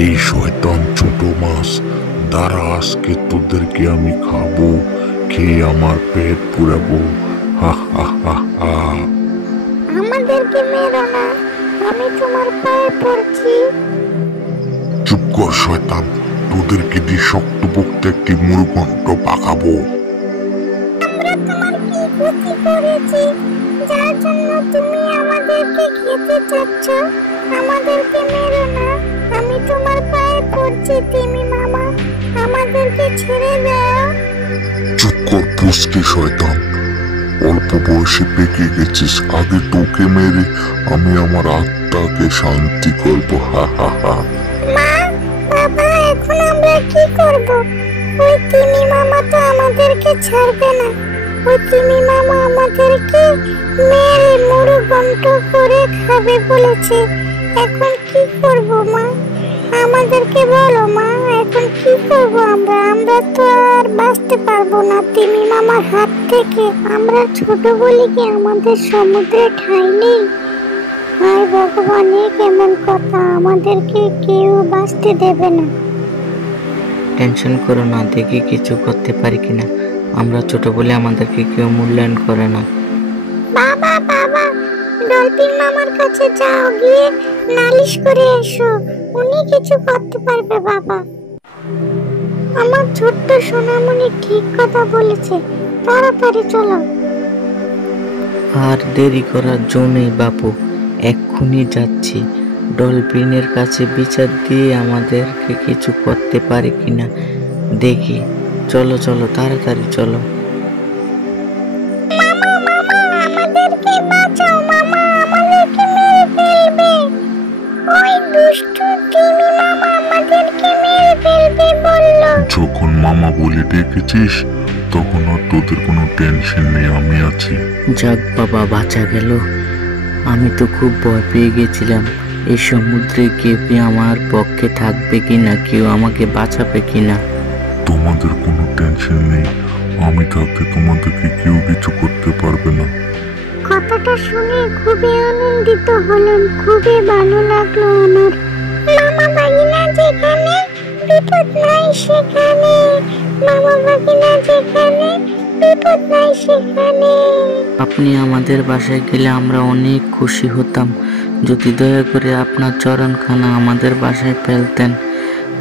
এই শয়তান ছোট মাছ, দাঁড়া, আজকে তোদেরকে আমি খাবো, খেয়ে আমার পেট পুরাবো। হা হা হা হা। আমাদেরকে মেরো না, আমি তোমার পায়ে পড়ছি। চুপ কর শয়তান, তোদেরকে দিয়ে শক্তপোক্ত একটি মুরগন্ড পাকাবো। আমরা তোমার কি ক্ষতি করেছি যার জন্য তুমি আমাদেরকে খেতে চাচ্ছ? আমাদেরকে মেরো না, আমি তোমার পায়ে পড়ছি তিমি মামা, আমাদেরকে ছেড়ে দাও। চুপ কর পুষ্কে শয়তান, অল্প বয়সে পেকে গেছিস, আগে তোকে মেরে আমি আমার আত্মাকে শান্তি করবো। হা হা হা। মা, বাবা, এখন আমরা কি করব? ওই তিমি মামা তো আমাদেরকে ছাড়বে না। ওই তিমি মামা আমাদেরকে মেরে মুড়োঘন্ট করে খাবে বলেছে। এখন কি করব মা? আমাদেরকে বলো মা, এখন কি করব আমরা? আমরা তো আর বাঁচতে পারবো না তিমি মামার হাত থেকে। আমরা ছোট বলি কি আমাদের সমুদ্রে ঠাঁই নেই? হায় ভগবান, এ কেমন কথা! আমাদেরকে কেউ বাঁচতে দেবে না। টেনশন করো না, দেখি কিছু করতে পারি কিনা। আমরা ছোট বলে আমাদেরকে কেউ মূল্যায়ন করে না। বাবা, বাবা, ডলফিন মামার কাছে যাও, গিয়ে নালিশ করে এসো, উনি কিছু করতে পারবে। বাবা, আমার ছোট্ট সোনামণি ঠিক কথা বলেছে, তাড়াতাড়ি চলো। আর দেরি করার জো নেই বাপু, এক্ষুনি যাচ্ছি। ডলফিনের কাছে বিচার দিয়ে আমাদেরকে কিছু করতে পারে কিনা দেখি। চলো চলো, তাড়াতাড়ি চলো। মামা, মামা, আমাদেরকে বাঁচাও মামা, আমাদেরকে মেরে ফেলবে। ওই দুষ্টু তিমি মামা আমাদেরকে মেরে ফেলবে বললো। যখন মামা বলে ডেকেছিস তখন আর তোদের কোনো টেনশন নেই, আমি আছি। যাক বাবা, বাঁচা গেল। আমি তো খুব ভয় পেয়ে গেছিলাম, এই সমুদ্রে কেউ কি আমার পক্ষে থাকবে কিনা, কেউ আমাকে বাঁচাবে কিনা। তোমাদের কোনো টেনশন নেই, আমি থাকতে তোমাদেরকে কেউ কিছু করতে পারবে না। কথাটা শুনে খুবই আনন্দিত হলাম, খুবই ভালো লাগলো আমার। মামা ভাগিনা যেখানে, বিপদ নাই সেখানে। মামা ভাগিনা যেখানে, বিপদ নাই সেখানে। আপনি আমাদের বাসায় গেলে আমরা অনেক খুশি হতাম। যদি দয়া করে আপনার চরণখানা আমাদের বাসায় ফেলতেন।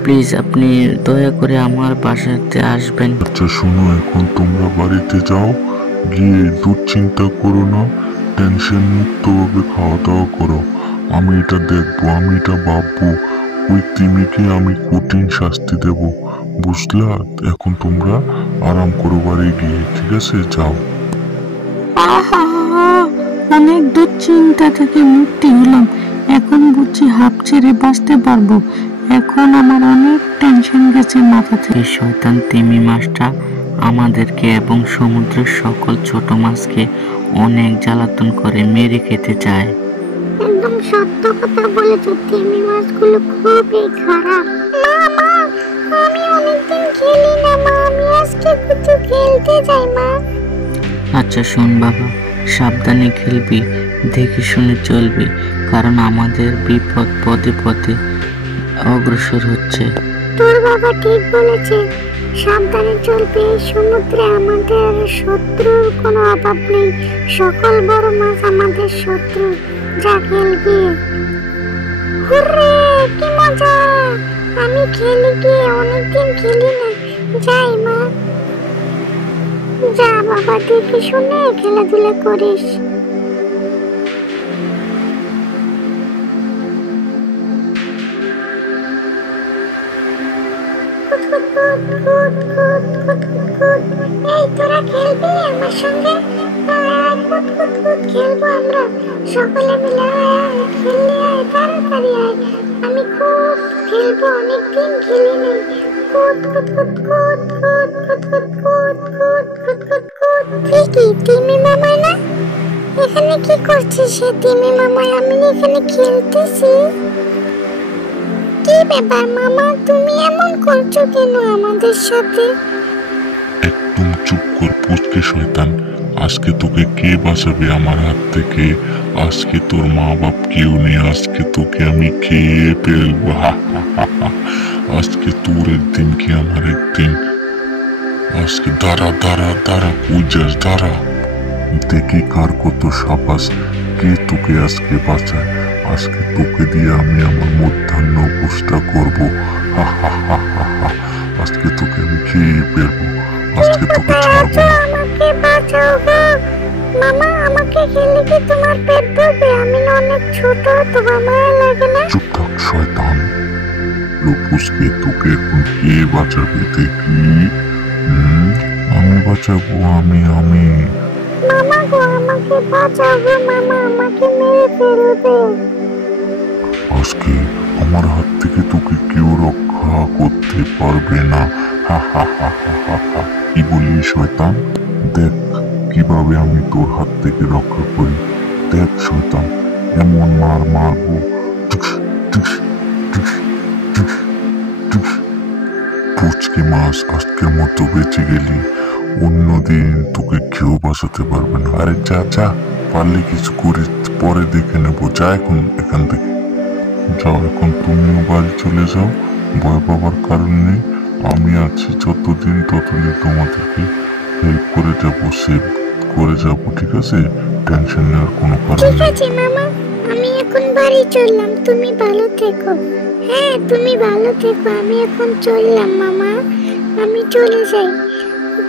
প্লিজ, আপনি দয়া করে আমার বাসাতে আসবেন। আচ্ছা শোনো, এখন তোমরা বাড়িতে যাও, গিয়ে দুশ্চিন্তা করো না, টেনশন মুক্তভাবে খাওয়া দাওয়া করো। আমি এটা দেখবো, আমি এটা ভাববো, ওই তিমিকে আমি কঠিন শাস্তি দেব, বুঝলা? এখন তোমরা আরাম করো বাড়ি গিয়ে, ঠিক আছে? যাও। আহা, অনেক দুশ্চিন্তা থেকে মুক্তি হলাম। এখন বুঝছি হাঁপ ছেড়ে বাঁচতে পারবো। এখন আমার অনেক টেনশন গেছে মাথা থেকে। এই শয়তান তিমি মাছটা আমাদেরকে এবং সমুদ্রের সকল ছোট মাছকে অনেক জ্বালাতন করে মেরে খেতে চায়। একদম সত্য কথা বলেছো, তিমি মাছগুলো খুবই খারাপ। মা, মা, আমি অনেকদিন খেলি না মা, আমি আজকে কিছু খেলতে যাই মা। আচ্ছা শোন বাবা, সাবধানে খেলবি, দেখে শুনে চলবি, কারণ আমাদের বিপদ পদে পদে অগ্রসর হচ্ছে। তোর বাবা ঠিক বলেছে, সাবধানে চলবে। এই সমুদ্রে আমাদের শত্রুর কোনো অভাব নেই, সকল বড় মাছ আমাদের শত্রু। যা খেলবি। হুররে, কি মজা! আমি খেলি গিয়ে, অনেকদিন খেলি না। যাই মা, যা বাবা, দেখে শুনে খেলাধুলা করিস। এই তোরা খেলবি আমার সঙ্গে? খেলবো আমরা সকলে মিলে। খেললে আয়, তাড়াতাড়ি আয়, আমি খুব খেলবো, অনেকদিন খেলি নাই। ঠিকই, তিমি মামা না? এখানে কি করছিস সে তিমি মামা? আমি এখানে খেলতেছি। কি ব্যাপার মামা, তুমি এমন করছো কেন আমাদের সাথে? একদম চুপ কর পুচকে শয়তান, আজকে তোকে কে বাঁচাবে আমার হাত থেকে? আজকে তোর মা বাপ কেউ নেই, আজকে তোকে আমি খেয়ে ফেলবো। আজকে তোর একদিন কি আমার একদিন। আজকে দাঁড়া দাঁড়া দাঁড়া, পূজাস দাঁড়া, দেখি কার কত সাবাস, কে তোকে আজকে বাঁচায়। আজকে তোকে দিয়ে আমি আমার মধ্যাহ্ন ভোজটা করবো। আজকে তোকে আমি খেয়ে ফেলবো, আজকে তোকে ছাড়বো না। আমাকে বাঁচাও গো মামা, আমাকে খেলে কি তোমার পেট ভরবে? আমি না অনেক ছোট, তোমার মায়া লাগে না? চুপ থাক শয়তান, লোপুসকে তোকে এখন কে বাঁচাবে দেখি? আমি বাঁচাবো, আমি। মামা গো আমাকে বাঁচাও গো মামা, আমাকে মেরে ফেলবে। আজকে আমার হাত থেকে তোকে কেউ রক্ষা করতে পারবে না। কি বলি শয়তান? দেখ কিভাবে আমি তোর হাত থেকে রক্ষা করি। দেখ শয়তান, এমন মারবো। পুচকে মাছ, আজকের মতো বেঁচে গেলি, অন্যদিন তোকে কেউ বাঁচাতে পারবে না। আরে যা যা, পারলে কিছু করি, পরে দেখে নেবো। যা এখন এখান থেকে যাও, এখন তুমিও বাড়ি চলে যাও, ভয় পাবার কারণ নেই। আমি আছি যতদিন, ততদিন তোমাদেরকে হেল্প করে যাবো, সেভ করে যাবো, ঠিক আছে? টেনশন নেওয়ার কোনো কারণ ঠিক নেই। আছে মামা, আমি এখন বাড়ি চললাম, তুমি ভালো থেকো। হ্যাঁ তুমি ভালো থেকো, আমি এখন চললাম মামা, আমি চলে যাই।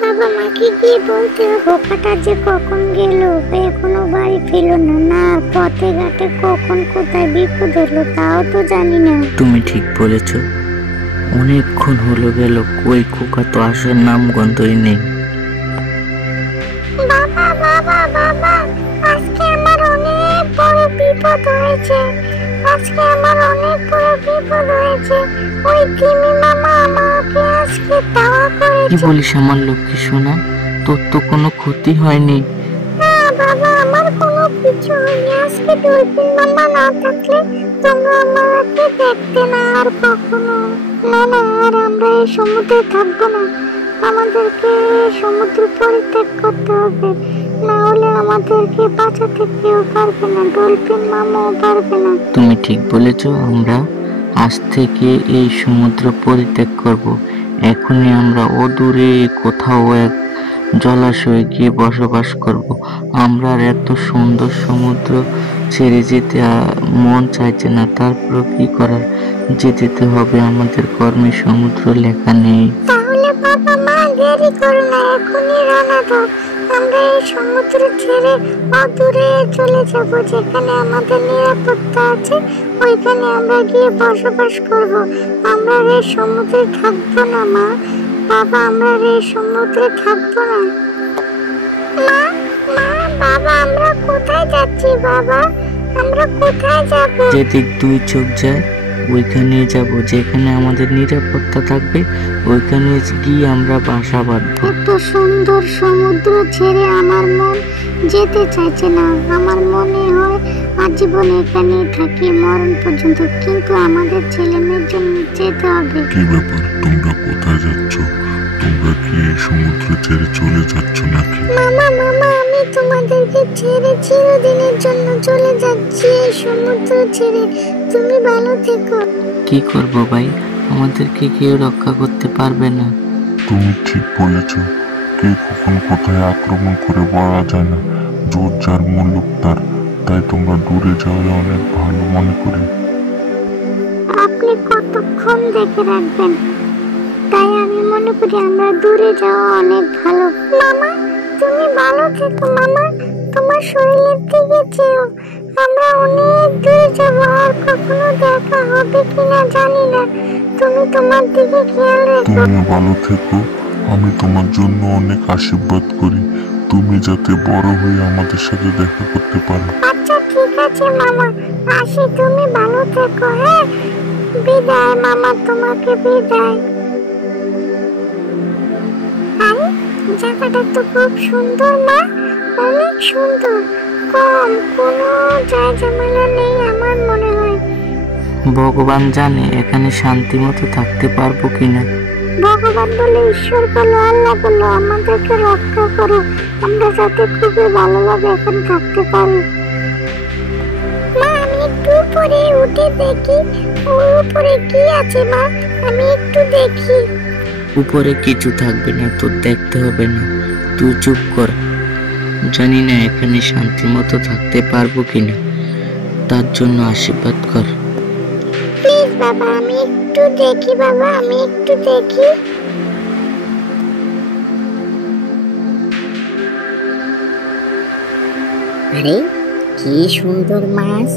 বাবা মাকে গিয়ে বলতে হবে খোকাটা যে কখন গেল, এখনো বাড়ি ফিরলো না। না পথে ঘাটে কখন কোথায় বিপদ হলো তাও তো জানি না। তুমি ঠিক বলেছ, অনেকক্ষণ হলো গেল, কই খোকা তো আসার নাম গন্ধই নেই। বাবা বাবা বাবা, আজকে আমার অনেক বড় বিপদ হয়েছে, আজকে আমার অনেক বড় বিপদ হয়েছে। ওই তিমি মামা আমাকে আজকে তাওয়া কি করেছে। বলিস আমার লক্ষ্মী সোনা, তোর তো কোনো ক্ষতি হয়নি? না বাবা, আমার কোনো কিছু হয়নি। আজকে ডলফিন মামা না থাকলে তোমরা আমাকে দেখতে না আর কখনো। না না, আর আমরা এই সমুদ্রে থাকবো না, আমাদেরকে সমুদ্র পরিত্যাগ করতে হবে, না হলে আমাদেরকে বাঁচাতে কেউ পারবে না, ডলফিন মামাও পারবে না। তুমি ঠিক বলেছ, আমরা আজ থেকে এই সমুদ্র পরিত্যাগ করব। এখনই আমরা অদূরে কোথাও এক জলাশয়ে গিয়ে বসবাস করব। আমরা আর এত সুন্দর সমুদ্র ছেড়ে যেতে মন চাইছে না, তারপর কি করার, যেতে তো হবে, আমাদের কর্মে সমুদ্র লেখা নেই। তাহলে বাবা মা দেরি করো না, এখনই রওনা দাও। আমরা এই সমুদ্র ছেড়ে অদূরে চলে যাব, যেখানে আমাদের নিরাপত্তা আছে, ওইখানে আমরা গিয়ে বসবাস করব। আমরা আর এই সমুদ্রে থাকবো না মা, বাবা আমরা আর এই সমুদ্রে থাকবো না। মা মা বাবা, আমরা কোথায় যাচ্ছি বাবা, আমরা কোথায় যাব? যেদিক দুই চোখ যায় ওইখানে যাব, যেখানে আমাদের নিরাপত্তা থাকবে ওইখানে গিয়ে আমরা বাসা বাঁধবো। এত সুন্দর সমুদ্র ছেড়ে আমার মন যেতে চাইছে না, আমার মনে হয় আজীবন এখানেই থাকি মরণ পর্যন্ত, কিন্তু আমাদের ছেলে মেয়ের জন্য যেতে হবে। কি ব্যাপার, তোমরা কোথায় যাচ্ছ? তোমরা কি এই সমুদ্র ছেড়ে চলে যাচ্ছ নাকি? মামা মামা, আমি তোমাদেরকে ছেড়ে চিরদিনের জন্য চলে যাচ্ছি এই সমুদ্র ছেড়ে, তুমি ভালো থেকো। কি করব ভাই, আমাদেরকে কেউ রক্ষা করতে পারবে না। তুমি ঠিক বলেছ, কে কখন কোথায় আক্রমণ করে বলা যায় না, জোর যার মুলুক তার। তাই তোমরা দূরে যাওয়া অনেক ভালো মনে করি। আপনি কতক্ষণ দেখে রাখবেন, তাই আমি মনে করি আমরা দূরে যাওয়া অনেক ভালো। মামা তুমি ভালো থেকো মামা, তোমার শরীরের দিকে যেও, আমরা অনেক দূরে যাব, আর কখনো দেখা হবে কিনা জানি না, তুমি তোমার দিকে খেয়াল রেখো। তুমি ভালো থেকো, আমি তোমার জন্য অনেক আশীর্বাদ করি, তুমি যাতে বড় হয়ে আমাদের সাথে দেখা করতে পারো। আচ্ছা ঠিক আছে মামা, আসি, তুমি ভালো থেকো। হ্যাঁ বিদায় মামা, তোমাকে বিদায়। আরে জায়গাটা তো খুব সুন্দর মা, অনেক সুন্দর, কম কোনো ঝামেলা নেই আমার মনে হয়। ভগবান জানে এখানে শান্তি মতো থাকতে পারবো কিনা। ভগবান বলো, ঈশ্বর বলো, আল্লাহ বলো, আমাদেরকে রক্ষা করো, আমরা যাতে খুবই ভালোভাবে এখন থাকতে পারি। মা, আমি একটু উপরে উঠে দেখি ওর উপরে কি আছে। মা, আমি একটু দেখি। উপরে কিছু থাকবে না, তোর দেখতে হবে না, তুই চুপ কর। জানি না এখানে শান্তি মতো থাকতে পারবো কিনা, তার জন্য আশীর্বাদ কর। প্লিজ বাবা, আমি একটু দেখি। বাবা, আমি একটু দেখি। আরে কি সুন্দর মাছ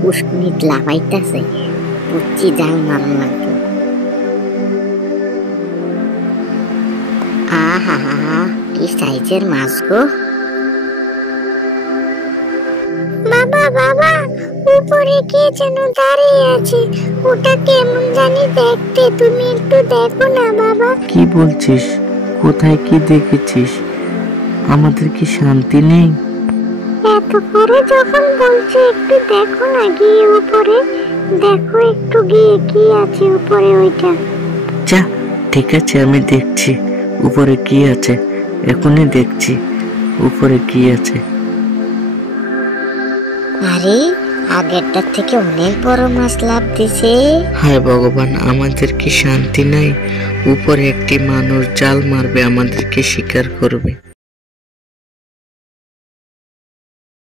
পুষ্কুনিত লাফাইতাছে, বুঝছি জাল মারন লাগবে। আহা হা হা, কি সাইজের মাছ গো। বাবা, বাবা, উপরে কে যেন দাঁড়িয়ে আছে, ওটা কেমন জানি দেখতে, তুমি একটু দেখো না বাবা। কি বলছিস? কোথায় কি দেখেছিস? আমাদের কি শান্তি নেই? এত করে যখন বলছে একটু দেখো না, গিয়ে উপরে দেখো, একটু গিয়ে কি আছে উপরে ওইটা। যা, ঠিক আছে, আমি দেখছি উপরে কি আছে, এখনই দেখছি উপরে কি আছে। আরে আগেরটার থেকে অনেক বড় মাছ লাভ দিছে। হায় ভগবান, আমাদের কি শান্তি নাই? উপরে একটি মানুষ জাল মারবে, আমাদেরকে শিকার করবে।